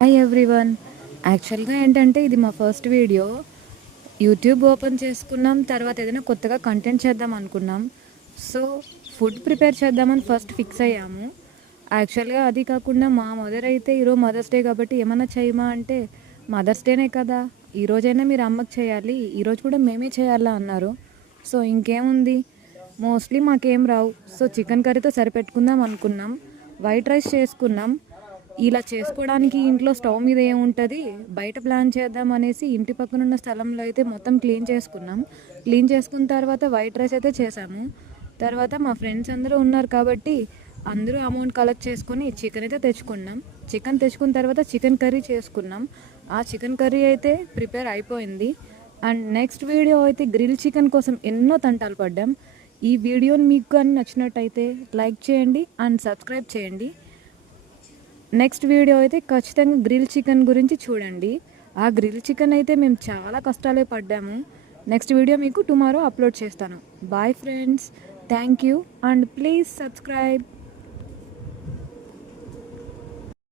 Hi everyone. యాక్చువల్‌గా ఏంటంటే ఇది మా ఫస్ట్ వీడియో. యూట్యూబ్ ఓపెన్ చేసుకున్నాం. తర్వాత ఏదైనా కొత్తగా కంటెంట్ చేద్దాం అనుకున్నాం. సో, ఫుడ్ ప్రిపేర్ చేద్దామని ఫస్ట్ ఫిక్స్ అయ్యాము. యాక్చువల్‌గా అది కాకుండా మా మదర్ అయితే ఈరోజు మదర్స్ డే కాబట్టి ఏమన్నా చేయమా అంటే, మదర్స్ డేనే కదా! ఈరోజైనా మీరు అమ్మకి చేయాలి. ఈరోజు కూడా మేమే చేయాలా అన్నారు. సో, ఇంకేముంది, మోస్ట్లీ మాకేం రావు. సో, చికెన్ కర్రీతో సరిపెట్టుకుందాం అనుకున్నాం. వైట్ రైస్ చేసుకున్నాం. ఇలా చేసుకోవడానికి ఇంట్లో స్టవ్ మీద ఏముంటుంది, బయట ప్లాన్ చేద్దాం అనేసి ఇంటి పక్కన ఉన్న స్థలంలో అయితే మొత్తం క్లీన్ చేసుకున్నాం. క్లీన్ చేసుకున్న తర్వాత వైట్ రైస్ అయితే చేసాము. తర్వాత మా ఫ్రెండ్స్ అందరూ ఉన్నారు కాబట్టి అందరూ అమౌంట్ కలెక్ట్ చేసుకొని చికెన్ అయితే తెచ్చుకున్నాం. చికెన్ తెచ్చుకున్న తర్వాత చికెన్ కర్రీ చేసుకున్నాం. ఆ చికెన్ కర్రీ అయితే ప్రిపేర్ అయిపోయింది. అండ్ నెక్స్ట్ వీడియో అయితే గ్రిల్ చికెన్ కోసం ఎన్నో తంటాలు పడ్డాం. ఈ వీడియోని మీకు కానీ నచ్చినట్టయితే లైక్ చేయండి అండ్ సబ్స్క్రైబ్ చేయండి. నెక్స్ట్ వీడియో అయితే ఖచ్చితంగా గ్రిల్ చికెన్ గురించి చూడండి. ఆ గ్రిల్ చికెన్ అయితే మేము చాలా కష్టాలే పడ్డాము. నెక్స్ట్ వీడియో మీకు టుమారో అప్లోడ్ చేస్తాను. Bye friends, thank you and please subscribe.